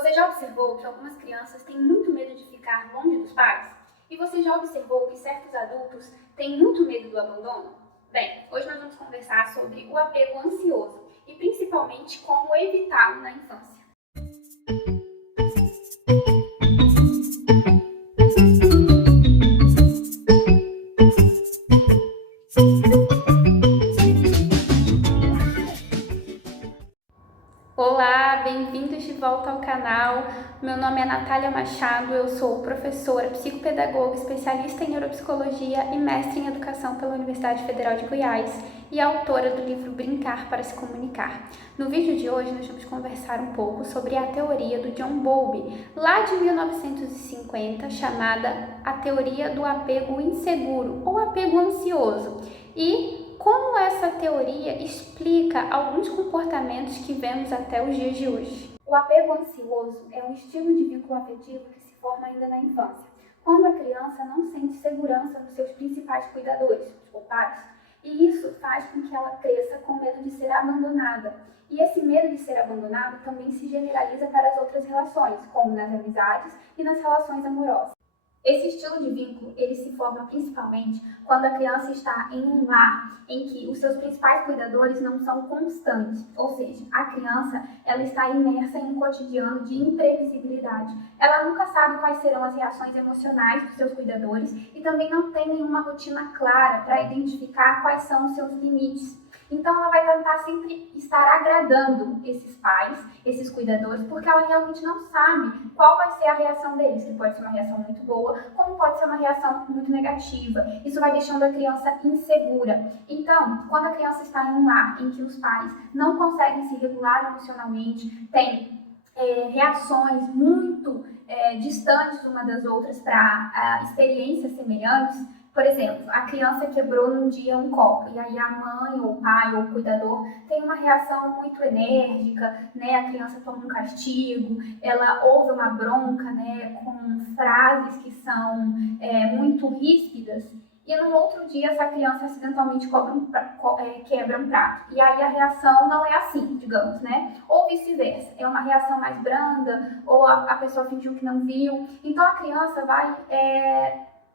Você já observou que algumas crianças têm muito medo de ficar longe dos pais? E você já observou que certos adultos têm muito medo do abandono? Bem, hoje nós vamos conversar sobre o apego ansioso e principalmente como evitá-lo na infância. Olá, bem-vindos de volta ao canal. Meu nome é Natália Machado, eu sou professora, psicopedagoga, especialista em neuropsicologia e mestre em educação pela Universidade Federal de Goiás e autora do livro Brincar para se Comunicar. No vídeo de hoje nós vamos conversar um pouco sobre a teoria do John Bowlby, lá de 1950, chamada a teoria do apego inseguro ou apego ansioso. E como essa teoria explica alguns comportamentos que vemos até os dias de hoje. O apego ansioso é um estilo de vínculo afetivo que se forma ainda na infância, quando a criança não sente segurança nos seus principais cuidadores, os pais, e isso faz com que ela cresça com medo de ser abandonada. E esse medo de ser abandonado também se generaliza para as outras relações, como nas amizades e nas relações amorosas. Esse estilo de vínculo, ele se forma principalmente quando a criança está em um lar em que os seus principais cuidadores não são constantes, ou seja, a criança ela está imersa em um cotidiano de imprevisibilidade. Ela nunca sabe quais serão as reações emocionais dos seus cuidadores e também não tem nenhuma rotina clara para identificar quais são os seus limites. Então ela vai tentar sempre estar agradando esses pais, esses cuidadores, porque ela realmente não sabe qual vai ser a reação deles, que pode ser uma reação muito boa, como pode ser uma reação muito negativa. Isso vai deixando a criança insegura. Então, quando a criança está em um lar em que os pais não conseguem se regular emocionalmente, tem reações muito distantes uma das outras para experiências semelhantes. Por exemplo, a criança quebrou num dia um copo e aí a mãe ou o pai ou o cuidador tem uma reação muito enérgica, né? A criança toma um castigo, ela ouve uma bronca, né? Com frases que são muito ríspidas. E no outro dia essa criança acidentalmente quebra um prato. E aí a reação não é assim, digamos, né? Ou vice-versa. É uma reação mais branda, ou a pessoa fingiu que não viu. Então a criança vai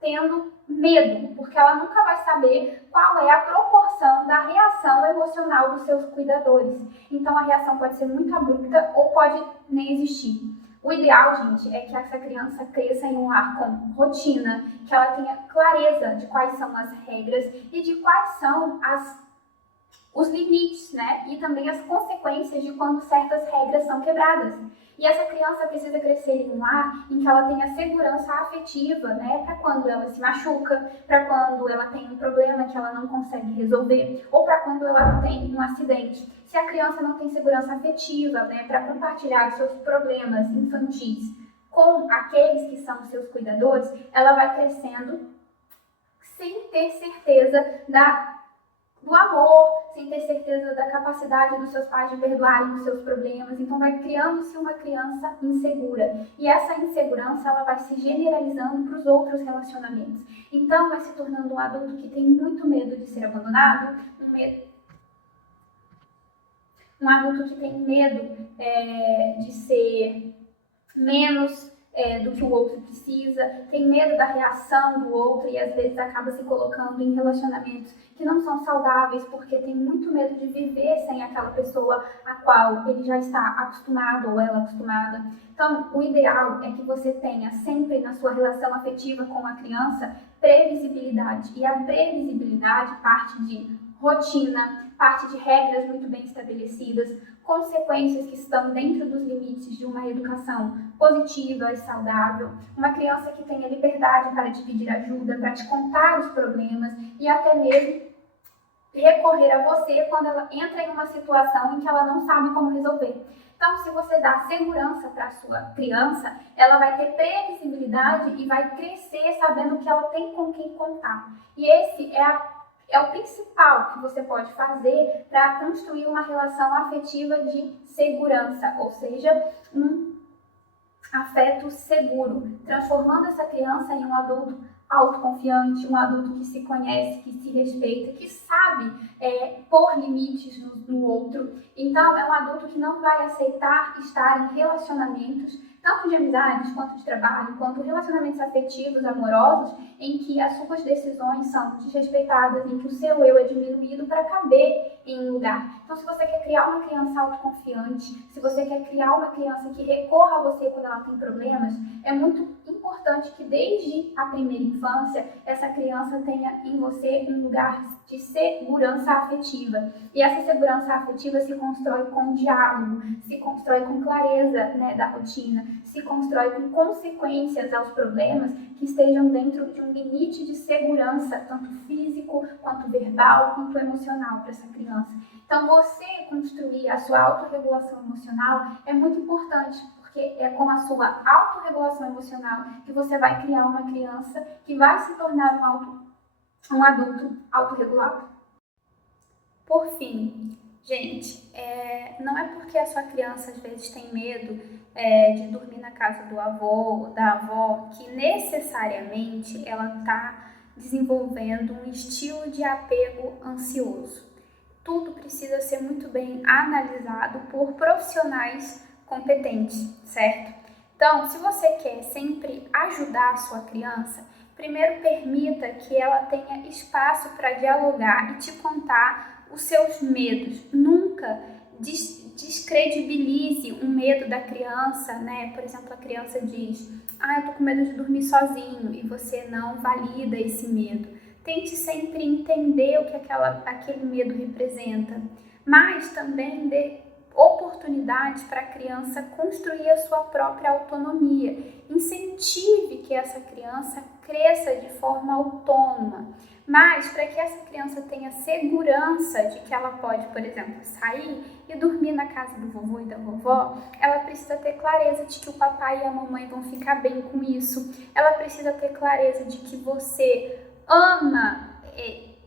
tendo medo, porque ela nunca vai saber qual é a proporção da reação emocional dos seus cuidadores. Então a reação pode ser muito abrupta ou pode nem existir. O ideal, gente, é que essa criança cresça em um lar com rotina, que ela tenha clareza de quais são as regras e de quais são os limites, né? E também as consequências de quando certas regras são quebradas. E essa criança precisa crescer em um lar em que ela tenha segurança afetiva, né? Para quando ela se machuca, para quando ela tem um problema que ela não consegue resolver, ou para quando ela tem um acidente. Se a criança não tem segurança afetiva, né? Para compartilhar os seus problemas infantis com aqueles que são os seus cuidadores, ela vai crescendo sem ter certeza do amor, sem ter certeza da capacidade dos seus pais de perdoarem os seus problemas. Então vai criando-se uma criança insegura. E essa insegurança ela vai se generalizando para os outros relacionamentos. Então vai se tornando um adulto que tem muito medo de ser abandonado, um adulto que tem medo de ser menos do que o outro precisa, tem medo da reação do outro e às vezes acaba se colocando em relacionamentos que não são saudáveis porque tem muito medo de viver sem aquela pessoa a qual ele já está acostumado ou ela acostumada. Então, o ideal é que você tenha sempre na sua relação afetiva com a criança previsibilidade. E a previsibilidade parte de rotina, parte de regras muito bem estabelecidas, consequências que estão dentro dos limites de uma educação positiva e saudável, uma criança que tenha liberdade para te pedir ajuda, para te contar os problemas e até mesmo recorrer a você quando ela entra em uma situação em que ela não sabe como resolver. Então, se você dá segurança para a sua criança, ela vai ter previsibilidade e vai crescer sabendo que ela tem com quem contar. E esse é o principal que você pode fazer para construir uma relação afetiva de segurança, ou seja, um afeto seguro, transformando essa criança em um adulto autoconfiante, um adulto que se conhece, que se respeita, que sabe pôr limites no outro. Então, é um adulto que não vai aceitar estar em relacionamentos, tanto de amizades, quanto de trabalho, quanto relacionamentos afetivos, amorosos, em que as suas decisões são desrespeitadas, em que o seu eu é diminuído para caber em um lugar. Então, se você quer criar uma criança autoconfiante, se você quer criar uma criança que recorra a você quando ela tem problemas, é muito importante que desde a primeira infância, essa criança tenha em você um lugar de segurança afetiva. E essa segurança afetiva se constrói com diálogo, se constrói com clareza, da rotina, se constrói com consequências aos problemas que estejam dentro de um limite de segurança, tanto físico, quanto verbal, quanto emocional para essa criança. Então, você construir a sua autorregulação emocional é muito importante, porque é com a sua autorregulação emocional que você vai criar uma criança que vai se tornar um adulto autorregulado. Por fim, gente, não é porque a sua criança às vezes tem medo de dormir na casa do avô ou da avó que necessariamente ela está desenvolvendo um estilo de apego ansioso. Tudo precisa ser muito bem analisado por profissionais competentes, certo? Então, se você quer sempre ajudar a sua criança, primeiro permita que ela tenha espaço para dialogar e te contar os seus medos. Nunca descredibilize o medo da criança, Por exemplo, a criança diz, eu tô com medo de dormir sozinho, e você não valida esse medo. Tente sempre entender o que aquele medo representa, mas também dê oportunidades para a criança construir a sua própria autonomia. Incentive que essa criança cresça de forma autônoma, mas para que essa criança tenha segurança de que ela pode, por exemplo, sair e dormir na casa do vovô e da vovó, ela precisa ter clareza de que o papai e a mamãe vão ficar bem com isso. Ela precisa ter clareza de que você ama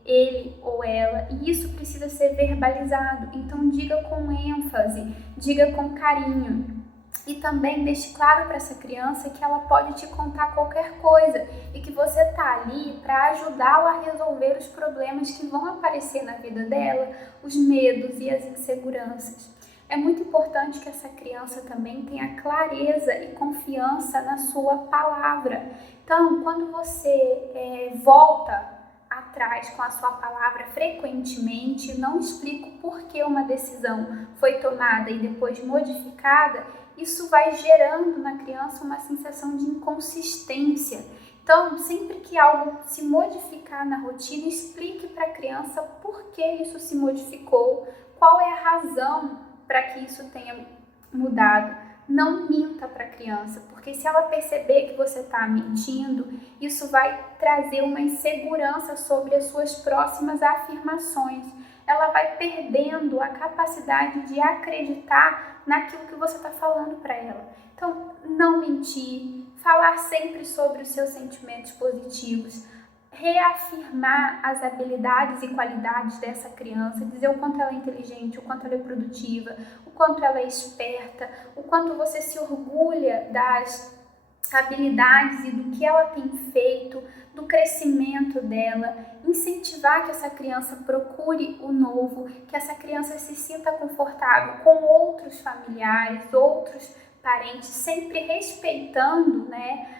ele ou ela, e isso precisa ser verbalizado. Então diga com ênfase, diga com carinho. E também deixe claro para essa criança que ela pode te contar qualquer coisa e que você está ali para ajudá-la a resolver os problemas que vão aparecer na vida dela, os medos e as inseguranças. É muito importante que essa criança também tenha clareza e confiança na sua palavra. Então, quando você volta atrás com a sua palavra frequentemente, não explica o porquê uma decisão foi tomada e depois modificada, isso vai gerando na criança uma sensação de inconsistência. Então, sempre que algo se modificar na rotina, explique para a criança por que isso se modificou, qual é a razão para que isso tenha mudado. Não minta para a criança, porque se ela perceber que você está mentindo, isso vai trazer uma insegurança sobre as suas próximas afirmações. Ela vai perdendo a capacidade de acreditar naquilo que você está falando para ela. Então, não mentir, falar sempre sobre os seus sentimentos positivos, reafirmar as habilidades e qualidades dessa criança, dizer o quanto ela é inteligente, o quanto ela é produtiva, o quanto ela é esperta, o quanto você se orgulha das habilidades e do que ela tem feito, do crescimento dela, incentivar que essa criança procure o novo, que essa criança se sinta confortável com outros familiares, outros parentes, sempre respeitando,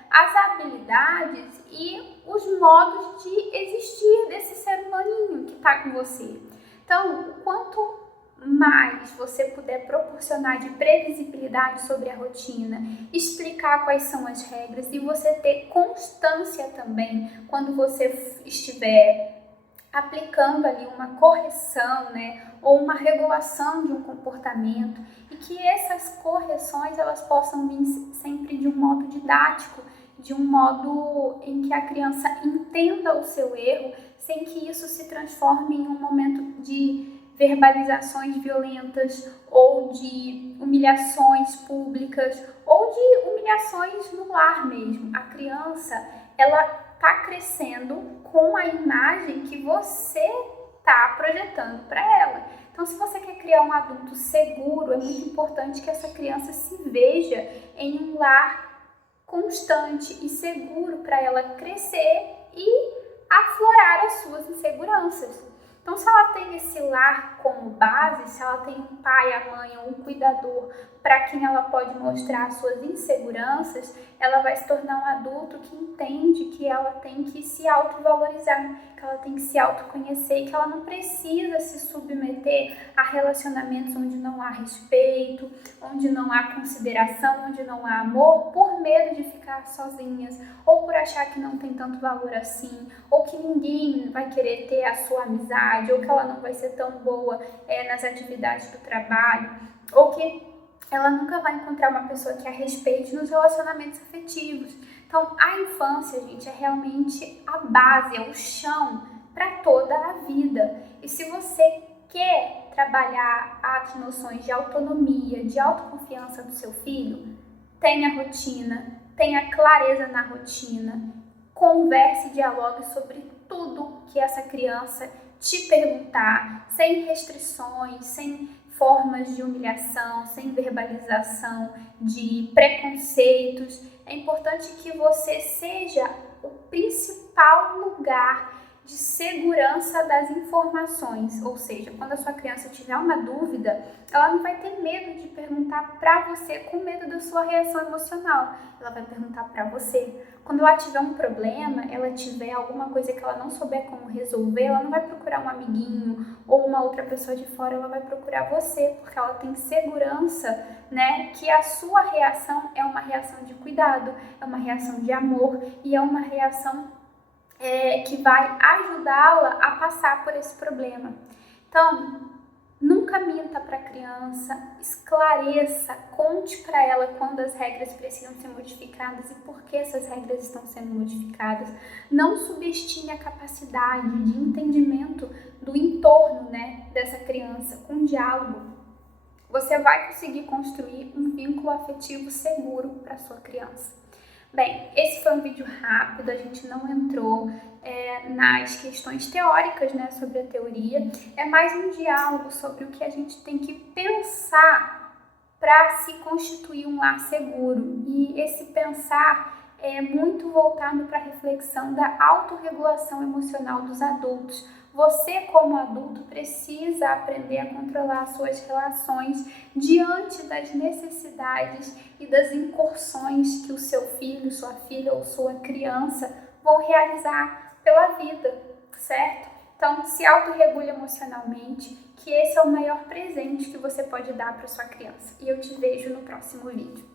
as habilidades e os modos de existir desse ser humaninho que está com você. Então, o quanto mais você puder proporcionar de previsibilidade sobre a rotina, explicar quais são as regras e você ter constância também quando você estiver aplicando ali uma correção, ou uma regulação de um comportamento, e que essas correções elas possam vir sempre de um modo didático, de um modo em que a criança entenda o seu erro, sem que isso se transforme em um momento de verbalizações violentas ou de humilhações públicas ou de humilhações no lar mesmo. A criança, ela está crescendo com a imagem que você está projetando para ela. Então, se você quer criar um adulto seguro, é muito importante que essa criança se veja em um lar constante e seguro para ela crescer e aflorar as suas inseguranças. Então, se ela tem esse lar como base, se ela tem um pai, a mãe ou um cuidador para quem ela pode mostrar as suas inseguranças, ela vai se tornar um adulto que entende que ela tem que se autovalorizar, que ela tem que se autoconhecer e que ela não precisa se submeter a relacionamentos onde não há respeito, onde não há consideração, onde não há amor, por medo de ficar sozinhas, ou por achar que não tem tanto valor assim, ou que ninguém vai querer ter a sua amizade, ou que ela não vai ser tão boa nas atividades do trabalho, ou que ela nunca vai encontrar uma pessoa que a respeite nos relacionamentos afetivos. Então, a infância, gente, é realmente a base, é o chão para toda a vida. E se você quer trabalhar as noções de autonomia, de autoconfiança do seu filho, tenha rotina, tenha clareza na rotina, converse e dialogue sobre tudo que essa criança te perguntar, sem restrições, sem formas de humilhação, sem verbalização, de preconceitos. É importante que você seja o principal lugar de segurança das informações, ou seja, quando a sua criança tiver uma dúvida, ela não vai ter medo de perguntar para você com medo da sua reação emocional, ela vai perguntar para você. Quando ela tiver um problema, ela tiver alguma coisa que ela não souber como resolver, ela não vai procurar um amiguinho ou uma outra pessoa de fora, ela vai procurar você, porque ela tem segurança, né, que a sua reação é uma reação de cuidado, é uma reação de amor e é uma reação que vai ajudá-la a passar por esse problema. Então, nunca minta para a criança, esclareça, conte para ela quando as regras precisam ser modificadas e por que essas regras estão sendo modificadas. Não subestime a capacidade de entendimento do entorno, né, dessa criança. Com diálogo, você vai conseguir construir um vínculo afetivo seguro para sua criança. Bem, esse foi um vídeo rápido, a gente não entrou nas questões teóricas, né, sobre a teoria. É mais um diálogo sobre o que a gente tem que pensar para se constituir um lar seguro. E esse pensar é muito voltado para a reflexão da autorregulação emocional dos adultos. Você, como adulto, precisa aprender a controlar as suas relações diante das necessidades e das incursões que o seu filho, sua filha ou sua criança vão realizar pela vida, certo? Então, se autorregule emocionalmente, que esse é o maior presente que você pode dar para sua criança. E eu te vejo no próximo vídeo.